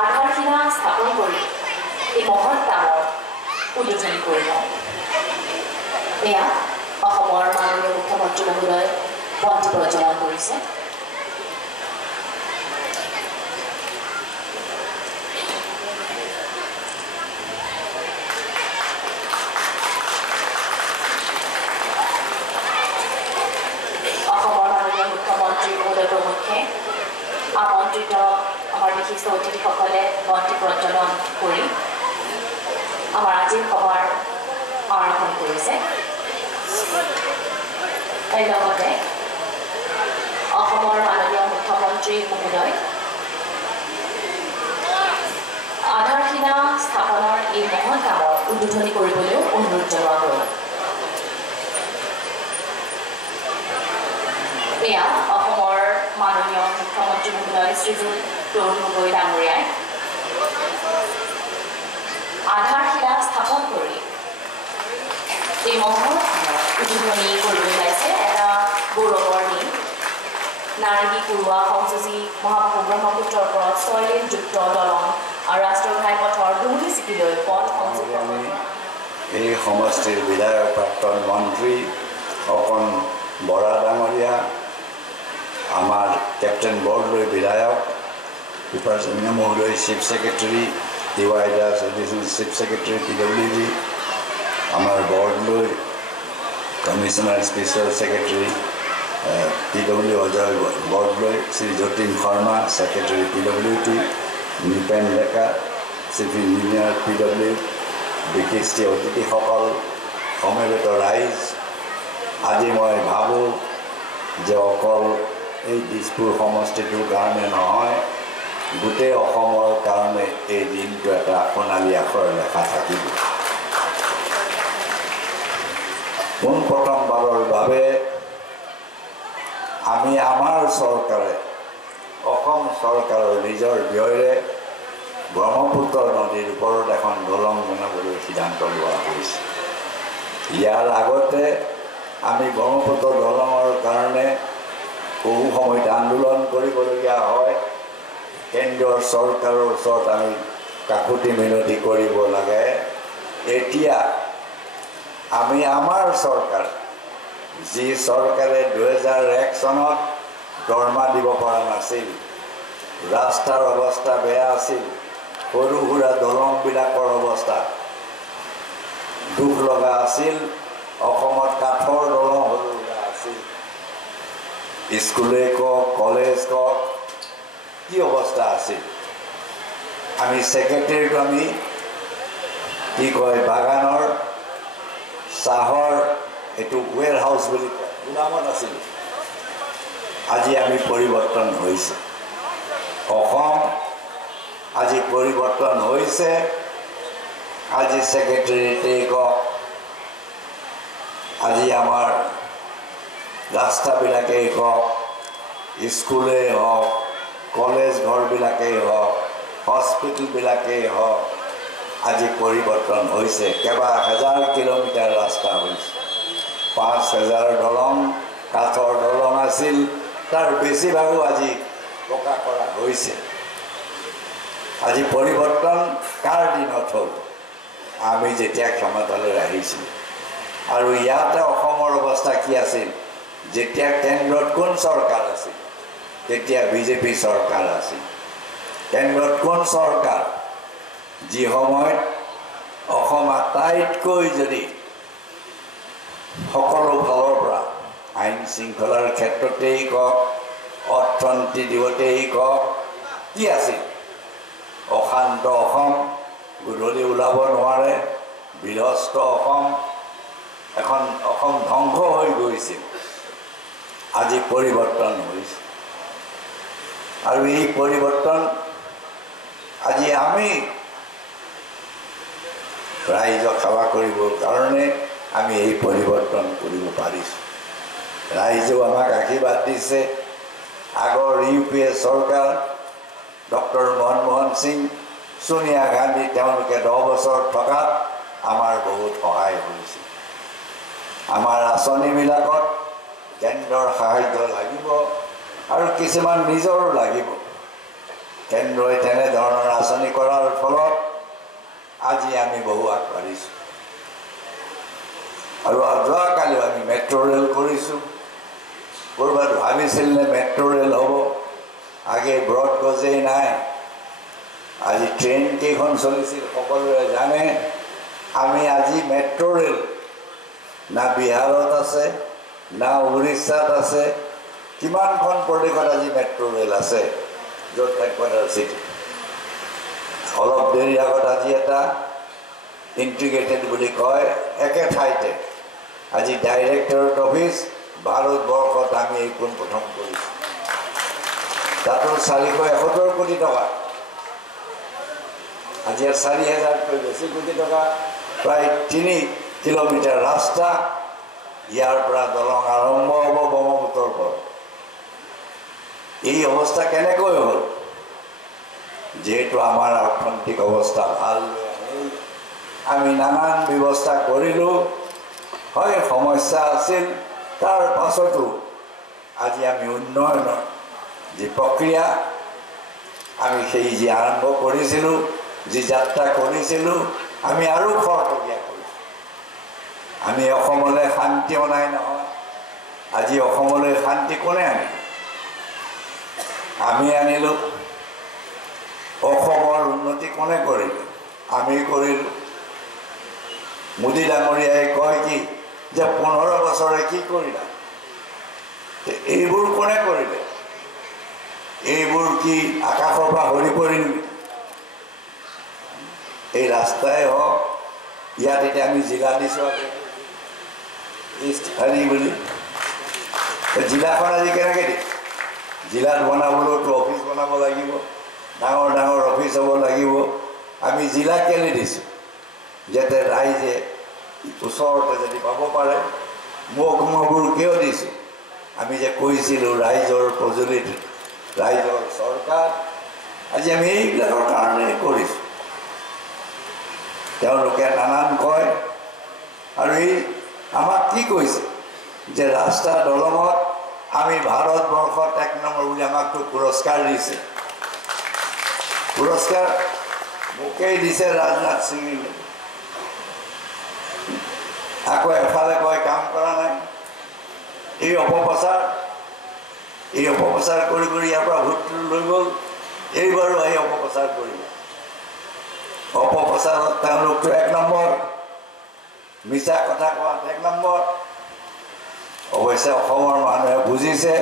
আধাৰশিলা স্থাপন কৰি এই মহৎ কামৰ উদ্বোধন কৰিব। এয়া অসমৰ মাননীয় মুখ্যমন্ত্ৰী মহোদয় বন্তি প্ৰজ্বলন কৰিছে। অসমৰ মাননীয় মুখ্যমন্ত্ৰী মহোদয় প্ৰমুখ্যে আমন্ত্ৰিত আমাৰ বিশিষ্ট অতিথিসকলে বন্তি প্ৰজ্বলন কৰি আমাৰ আজিৰ সভাৰ আৰম্ভণি কৰিছে। এই লগতে অসমৰ মাননীয় মুখ্যমন্ত্ৰী মহোদয় আধাৰশিলা স্থাপনৰ এই মহৎ কামৰ উদ্বোধনী কৰিবলৈও অনুৰোধ জনোৱা হ'ল। এয়া অসমৰ মাননীয় মুখ্যমন্ত্ৰী মহোদয় শ্ৰীযুত তৰুণ গগৈ ডাঙৰীয়াই আধাৰশিলা স্থাপন কৰি এই মহৎ উদ্বোধনী কৰিবলৈ ওলাইছে। এটা গৌৰৱৰ দিন। নাৰেঙ্গী পৰুৱা সংযোজী মহাবাহু ব্ৰহ্মপুত্ৰৰ ওপৰত 6 লেনযুক্ত দলং আৰু ৰাষ্ট্ৰীয় ঘাইপথৰ দুমুলি চিকিলৈ পথ সংযোগ। এই সমষ্টিৰ বিধায়ক প্ৰাক্তন মন্ত্ৰী অকণ বৰা ডাঙৰীয়া, আমাৰ কেপ্টেইন বৰদলৈ বিধায়ক, উপাচাৰ্য মহোদয় chief secretary, DY Das additional chief secretary PWD, আমাৰ Bordoloi commissioner special secretary PW Ajay Bordoloi, Shri Jatin Sharma secretary PWD, Nipen Deka chief engineer PW, বিশিষ্ট অতিথিসকল, সমবেত ৰাইজ, আজি মই ভাবোঁ যে অকল এই দিছপুৰ সমষ্টিটোৰ কাৰণে নহয়, গোটেই অসমৰ কাৰণে এই দিনটো এটা সোণালী আখৰ লেখা থাকিব। পোনপ্ৰথমবাৰৰ বাবে আমি আমাৰ চৰকাৰে, অসম চৰকাৰৰ নিজৰ ব্যয়েৰে ব্ৰহ্মপুত্ৰ নদীৰ ওপৰত এখন দলং বনাবলৈ সিদ্ধান্ত লোৱা হৈছে। ইয়াৰ আগতে আমি ব্ৰহ্মপুত্ৰ দলঙৰ কাৰণে বহু সময়ত আন্দোলন কৰিবলগীয়া হয়। কেন্দ্ৰীয় চৰকাৰৰ ওচৰত আমি কাকুতি মিনতি কৰিব লাগে। এতিয়া আমি আমাৰ চৰকাৰ, যি চৰকাৰে 2001 চনত দৰমহা দিব পৰা নাছিল, ৰাস্তাৰ অৱস্থা বেয়া আছিল, সৰু সুৰা দলংবিলাকৰ অৱস্থা দুখ লগা আছিল, অসমত কাঠৰ দলং সৰু সুৰা আছিল, স্কুলে কওক কলেজ কওক কি অৱস্থা আছিল। আমি ছেক্ৰেটাৰীটো আমি কি কয় বাগানৰ চাহৰ এইটো ৱেৰ হাউচ বুলি কয়, গোলামত আছিল। আজি আমি পৰিৱৰ্তন হৈছে, অসম আজি পৰিৱৰ্তন হৈছে। আজি ছেক্ৰেটাৰীতে কওক, আজি আমাৰ ৰাস্তাবিলাকেই হওক, স্কুলেই হওক, কলেজ ঘৰবিলাকেই হওক, হস্পিটেলবিলাকেই হওক, আজি পৰিৱৰ্তন হৈছে। কেইবা হাজাৰ কিলোমিটাৰ ৰাস্তা হৈছে, 5,000 দলং, কাঠৰ দলং আছিল, তাৰ বেছিভাগো আজি পকা কৰা হৈছে। আজি পৰিৱৰ্তন কাৰ দিনত হ'ল? আমি যেতিয়া ক্ষমতালৈ আহিছিলোঁ। আৰু ইয়াতে অসমৰ অৱস্থা কি আছিল? যেতিয়া কেন্দ্ৰত কোন চৰকাৰ আছিল? তেতিয়া BJP চৰকাৰ আছিল। কেন্দ্ৰত কোন চৰকাৰ? যি সময়ত অসম আটাইতকৈ যদি সকলো ফালৰ পৰা আইন শৃংখলাৰ ক্ষেত্ৰতেই কওক, অৰ্থনীতি দিৱতেই কওক, কি আছিল? অশান্ত অসম, গধূলি ওলাব নোৱাৰে, বিধ্বস্ত অসম, এখন অসম ধ্বংস হৈ গৈছিল। আজি পৰিৱৰ্তন হৈছে, আৰু এই পৰিৱৰ্তন আজি আমি ৰাইজক সেৱা কৰিবৰ কাৰণে আমি এই পৰিৱৰ্তন কৰিব পাৰিছোঁ। ৰাইজেও আমাক আশীৰ্বাদ দিছে। আগৰ UPA চৰকাৰ ডক্টৰ মনমোহন সিং, সোনিয়া গান্ধী, তেওঁলোকে 10 বছৰ থকাত আমাৰ বহুত সহায় হৈছিল। আমাৰ আঁচনিবিলাকত কেন্দ্ৰৰ সাহায্য লাগিব আৰু কিছুমান নিজৰো লাগিব। কেন্দ্ৰই তেনেধৰণৰ আঁচনি কৰাৰ ফলত আজি আমি বহু আগবাঢ়িছোঁ আৰু যোৱাকালিও আমি মেট্ৰ' ৰেল কৰিছোঁ ক'ৰবাত ভাবিছিল নে মেট্ৰ' ৰেল হ'ব আগে ব্ৰড গজেই নাই আজি ট্ৰেইন কেইখন চলিছিল সকলোৱে জানে আমি আজি মেট্ৰ' ৰেল না বিহাৰত আছে না উৰিষ্যাত আছে কিমানখন প্ৰদেশত আজি মেট্ৰ' ৰেল আছে য'ত হেডকোৱাৰ্টাৰ চিটি অলপ দেৰি আগত আজি এটা ইণ্টিগ্ৰেটেড বুলি কয় একে ঠাইতে আজি ডাইৰেক্টৰেট অফিচ ভাৰতবৰ্ষত আমি এই পোনপ্ৰথম কৰিছোঁ তাতো 471 কোটি টকা আজি 4,000তকৈ বেছি কোটি টকা প্ৰায় 3 কিলোমিটাৰ ৰাস্তা ইয়াৰ পৰা দলং আৰম্ভ হ'ব ব্ৰহ্মপুত্ৰৰ পৰা এই অৱস্থা কেনেকৈ হ'ল যেহেতু আমাৰ অৰ্থনৈতিক অৱস্থা ভাল আমি নানান ব্যৱস্থা কৰিলোঁ হয় সমস্যা আছিল তাৰ পাছতো আজি আমি উন্নয়নৰ যি প্ৰক্ৰিয়া আমি সেই যি আৰম্ভ কৰিছিলোঁ যি যাত্ৰা কৰিছিলোঁ আমি আৰু খৰতকীয়া কৰিছোঁ আমি অসমলৈ শান্তি অনাই নহয় আজি অসমলৈ শান্তি কোনে আনিল আমি আনিলোঁ অসমৰ উন্নতি কোনে কৰিলোঁ আমি কৰিলোঁ মোদী ডাঙৰীয়াই কয় কি যে 15 বছৰে কি কৰিলা এইবোৰ কোনে কৰিলে এইবোৰ কি আকাশৰ পৰা হৰি পৰিল এই ৰাস্তাই হওক ইয়াত এতিয়া আমি জিলা দিছোঁ হেৰি বুলি জিলাখন আজি কেনেকৈ দিম জিলাত বনাবলৈতো অফিচ বনাব লাগিব ডাঙৰ ডাঙৰ অফিচ হ'ব লাগিব আমি জিলা কেলে দিছোঁ যাতে ৰাইজে ওচৰতে যদি পাব পাৰে মহকুমাবোৰ কিয় দিছোঁ আমি যে কৈছিলোঁ ৰাইজৰ প্ৰজ্বলিত ৰাইজৰ চৰকাৰ আজি আমি এইবিলাকৰ কাৰণে কৰিছোঁ তেওঁলোকে নানান কয় আৰু এই আমাক কি কৈছে যে ৰাস্তা দলঙত আমি ভাৰতবৰ্ষত 1 নম্বৰ বুলি আমাকতো পুৰস্কাৰ দিছে পুৰস্কাৰ মোকেই দিছে ৰাজনাথ সিঙে আকৌ এফালে কয় কাম কৰা নাই এই অপপ্ৰচাৰ কৰি কৰি ইয়াৰ পৰা ভোট লৈ গ'ল এইবাৰো আহি অপপ্ৰচাৰ কৰিব অপপ্ৰচাৰত তেওঁলোকতো 1 নম্বৰ মিছা কথা কোৱাত 1 নম্বৰ অৱশ্যে অসমৰ মানুহে বুজিছে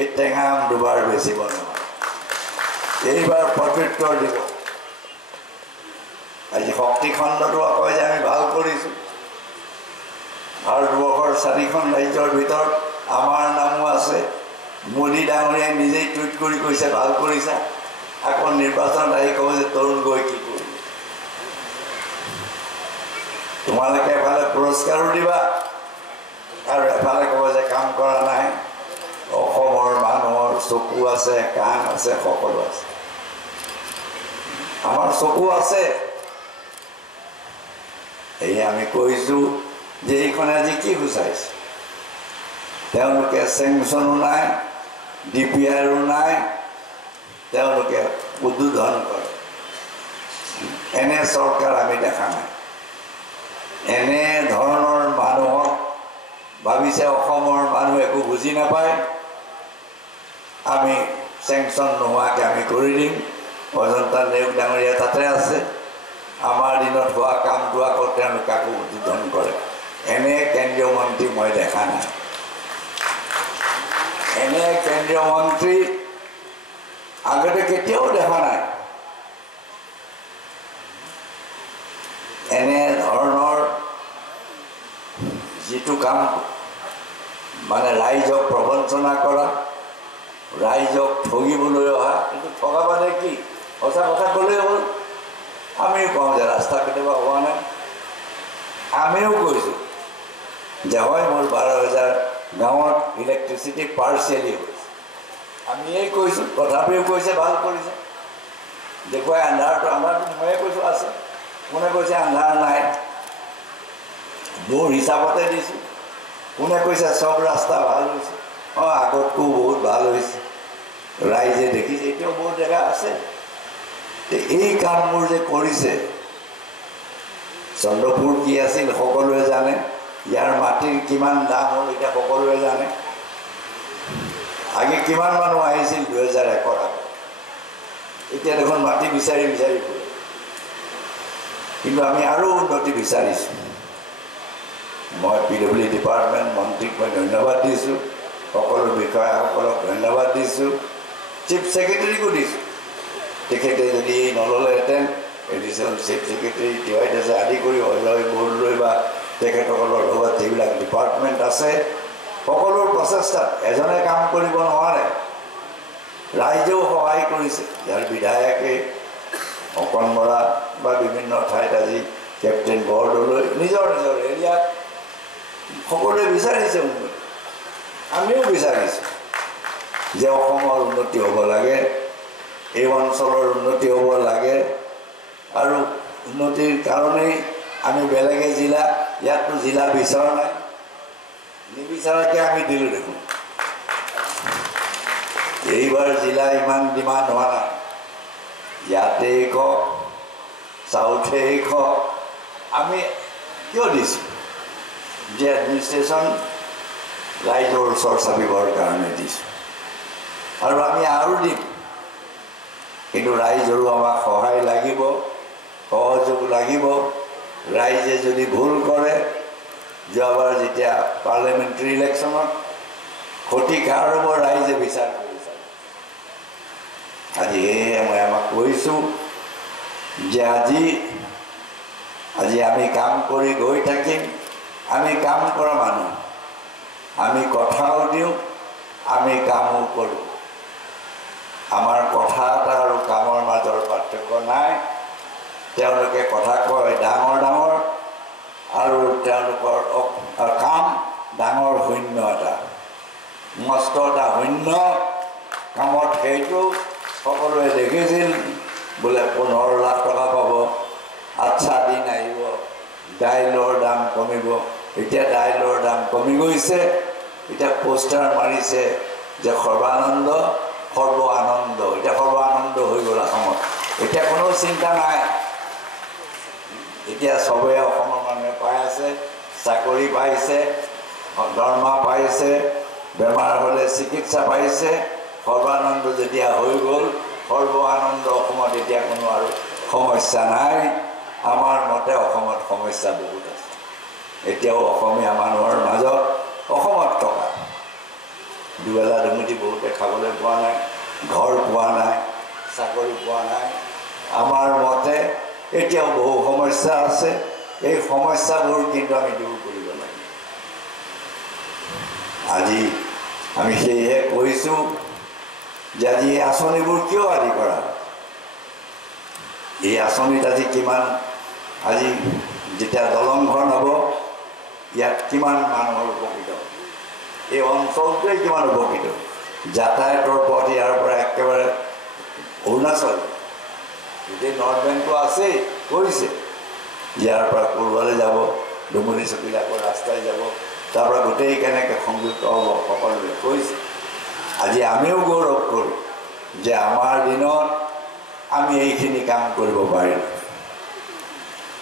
এই টেঙা আম দুবাৰ বেছিব নহয় এইবাৰ প্ৰত্যুত্তৰ দিব আজি শক্তি খণ্ডটো কয় যে আমি ভাল কৰিছোঁ ভাৰতবৰ্ষৰ 4খন ৰাজ্যৰ ভিতৰত আমাৰ নামো আছে মোদী ডাঙৰীয়াই নিজেই টুইট কৰি কৈছে ভাল কৰিছা আকৌ নিৰ্বাচনত আহি ক'ব যে তৰুণ গৈ কি কৰিলে তোমালোকে এফালে পুৰস্কাৰো দিবা আৰু এফালে ক'ব যে কাম কৰা নাই অসমৰ মানুহৰ চকু আছে কাণ আছে সকলো আছে আমাৰ চকু আছে এই আমি কৈছোঁ যে এইখনে আজি কি গুচাইছে তেওঁলোকে চেংচনো নাই DPRও নাই তেওঁলোকে উদ্বোধন কৰে এনে চৰকাৰ আমি দেখা নাই এনে ধৰণৰ মানুহক ভাবিছে অসমৰ মানুহ একো বুজি নাপায় আমি চেংচন নোহোৱাকৈ আমি কৰি দিম অজন্তা নেওগ ডাঙৰীয়া তাতে আছে আমাৰ দিনত হোৱা কামটো আকৌ তেওঁলোকে আকৌ উদ্বোধন কৰে এনে কেন্দ্ৰীয় মন্ত্ৰী মই দেখা নাই এনে কেন্দ্ৰীয় মন্ত্ৰী আগতে কেতিয়াও দেখা নাই এনে ধৰণৰ যিটো কাম মানে ৰাইজক প্ৰবঞ্চনা কৰা ৰাইজক ঠগিবলৈ অহা কিন্তু ঠগা মানে কি সঁচা কথা ক'লেই হ'ল আমিও কওঁ যে ৰাস্তা কেতিয়াবা হোৱা নাই আমিও কৈছোঁ যে হয় মোৰ 12,000 গাঁৱত ইলেক্ট্ৰিচিটি পাৰ্চিয়েলি হৈছে আমি এই কৈছোঁ তথাপিও কৈছে ভাল কৰিছে দেখুৱাই আন্ধাৰটো ময়ে কৈছোঁ আছে কোনে কৈছে আন্ধাৰ নাই মোৰ হিচাপতে দিছোঁ কোনে কৈছে চব ৰাস্তা ভাল হৈছে আগতকৈও বহুত ভাল হৈছে ৰাইজে দেখিছে এতিয়াও বহুত জেগা আছে এই কামবোৰ যে কৰিছে চন্দ্ৰপুৰ কি আছিল সকলোৱে জানে ইয়াৰ মাটিৰ কিমান দাম হ'ল এতিয়া সকলোৱে জানে আগে কিমান মানুহ আহিছিল 2001 আগত এতিয়া দেখোন মাটি বিচাৰি বিচাৰি ফুৰে কিন্তু আমি আৰু উন্নতি বিচাৰিছোঁ মই পিডব্লিউ ডিপাৰ্টমেণ্ট মন্ত্ৰীক মই ধন্যবাদ দিছোঁ সকলো বিষয়াসকলক ধন্যবাদ দিছোঁ চিফ ছেক্ৰেটাৰীকো দিছোঁ তেখেতে যদি এই নল'লেহেঁতেন এডিশ্যনেল চিফ ছেক্ৰেটাৰী টিৱাইট আছে আদি কৰি অজয় বৰদলৈ বা তেখেতসকলৰ লগত যিবিলাক ডিপাৰ্টমেণ্ট আছে সকলোৰ প্ৰচেষ্টাত এজনে কাম কৰিব নোৱাৰে ৰাইজেও সহায় কৰিছে ইয়াৰ বিধায়কে অকণ বৰা বা বিভিন্ন ঠাইত আজি কেপ্টেইন বৰদলৈ নিজৰ নিজৰ এৰিয়াত সকলোৱে বিচাৰিছে উন্নতি আমিও বিচাৰিছোঁ যে অসমৰ উন্নতি হ'ব লাগে এই অঞ্চলৰ উন্নতি হ'ব লাগে আৰু উন্নতিৰ কাৰণেই আমি বেলেগে জিলা ইয়াততো জিলা বিচৰা নাই নিবিচাৰাকৈ আমি দিলোঁ দেখোন এইবাৰ জিলা ইমান ডিমাণ্ড হোৱা নাই ইয়াতেই কওক চাউথেই কওক আমি কিয় দিছোঁ যে এডমিনিষ্ট্ৰেশ্যন ৰাইজৰ ওচৰ চাপিবৰ কাৰণে দিছোঁ আৰু আমি আৰু দিম কিন্তু ৰাইজৰো আমাক সহায় লাগিব সহযোগ লাগিব ৰাইজে যদি ভুল কৰে যোৱাবাৰ যেতিয়া পাৰ্লিয়ামেণ্টাৰী ইলেকশ্যনত ক্ষতি কাৰ হ'ব ৰাইজে বিচাৰ কৰিছে আজি সেয়ে মই আমাক কৈছোঁ যে আজি আমি কাম কৰি গৈ থাকিম আমি কাম কৰা মানুহ আমি কথাও দিওঁ আমি কামো কৰোঁ আমাৰ কথা এটা আৰু কামৰ মাজৰ পাৰ্থক্য নাই তেওঁলোকে কথা কয় ডাঙৰ ডাঙৰ আৰু তেওঁলোকৰ কাম ডাঙৰ শূন্য এটা মস্ত এটা শূন্য কামত সেইটো সকলোৱে দেখিছিল বোলে 15 লাখ টকা পাব আচ্ছা দিন আহিব দাইলৰ দাম কমিব এতিয়া দাইলৰ দাম কমি গৈছে এতিয়া পোষ্টাৰ মাৰিছে যে সৰ্বানন্দ সৰ্ব আনন্দ এতিয়া সৰ্ব আনন্দ হৈ গ'ল অসমত এতিয়া কোনো চিন্তা নাই এতিয়া চবেই অসমৰ মানুহে পাই আছে চাকৰি পাইছে দৰমহা পাইছে বেমাৰ হ'লে চিকিৎসা পাইছে সৰ্বানন্দ যেতিয়া হৈ গ'ল সৰ্ব আনন্দ অসমত এতিয়া কোনো আৰু সমস্যা নাই আমাৰ মতে অসমত সমস্যা বহুত আছে এতিয়াও অসমীয়া মানুহৰ মাজত অসমত থকা দুবেলা দুমুঠি বহুতে খাবলৈ পোৱা নাই ঘৰ পোৱা নাই চাকৰি পোৱা নাই আমাৰ মতে এতিয়াও বহু সমস্যা আছে এই সমস্যাবোৰ কিন্তু আমি দূৰ কৰিব লাগে আজি আমি সেয়েহে কৈছোঁ যে আজি এই আঁচনিবোৰ কিয় আদি কৰা এই আঁচনিত আজি কিমান আজি যেতিয়া দলংখন হ'ব ইয়াত কিমান মানুহৰ উপকৃত এই অঞ্চলটোৱে কিমান উপকৃত যাতায়াতৰ পথ ইয়াৰ পৰা একেবাৰে অৰুণাচল গোটেই নৰ্থ বেংকটো আছেই কৰিছে ইয়াৰ পৰা ক'ৰবালৈ যাব ডুমুৰি চকিলাকৰ ৰাস্তাই যাব তাৰ পৰা গোটেই কেনেকৈ সংযুক্ত হ'ব সকলোৱে কৈছে আজি আমিও গৌৰৱ কৰোঁ যে আমাৰ দিনত আমি এইখিনি কাম কৰিব পাৰিম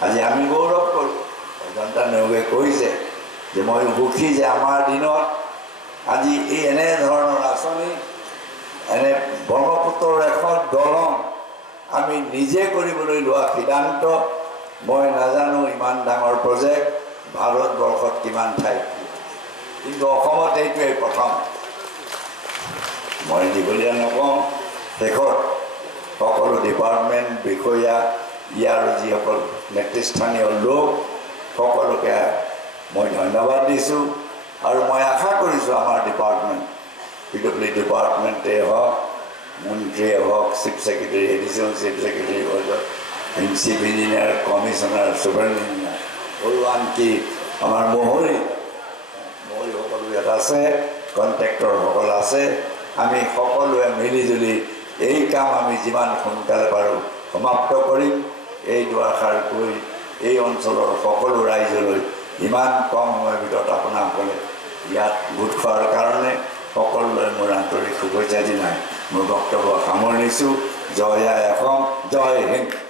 আজি আমি গৌৰৱ কৰোঁ অজন্তা নেওগে কৈছে যে মই সুখী যে আমাৰ দিনত আজি এই এনেধৰণৰ আঁচনি এনে ব্ৰহ্মপুত্ৰৰ এখন দলং আমি নিজে কৰিবলৈ লোৱা সিদ্ধান্ত মই নাজানো ইমান ডাঙৰ প্ৰজেক্ট ভাৰতবৰ্ষত কিমান ঠাইত কিন্তু অসমত এইটোৱেই প্ৰথম মই দীঘলীয়া নকওঁ শেষত সকলো ডিপাৰ্টমেণ্ট বিষয়া ইয়াৰ যিসকল নেতৃস্থানীয় লোক সকলোকে মই ধন্যবাদ দিছোঁ আৰু মই আশা কৰিছোঁ আমাৰ ডিপাৰ্টমেণ্ট পিডব্লিউ ডিপাৰ্টমেণ্টে হওক মন্ত্ৰীয়ে হওক chief secretary additional chief secretary হওক চিফ ইঞ্জিনিয়াৰ কমিশ্যনাৰ ছুপাৰিনটেণ্ডেণ্ট আৰু আনকি আমাৰ মহৰীসকলো ইয়াত আছে কণ্ট্ৰেক্টৰসকল আছে আমি সকলোৱে মিলিজুলি এই কাম আমি যিমান সোনকালে পাৰোঁ সমাপ্ত কৰিম এই দুআষাৰ কৈ এই অঞ্চলৰ সকলো ৰাইজলৈ ইমান কম সময়ৰ ভিতৰত আপোনাসকলে ইয়াত গোট খোৱাৰ কাৰণে সকলোলৈ মোৰ আন্তৰিক শুভেচ্ছা জনাই মোৰ বক্তব্য সামৰণিছোঁ জয় আই অসম, জয় হিন্দ।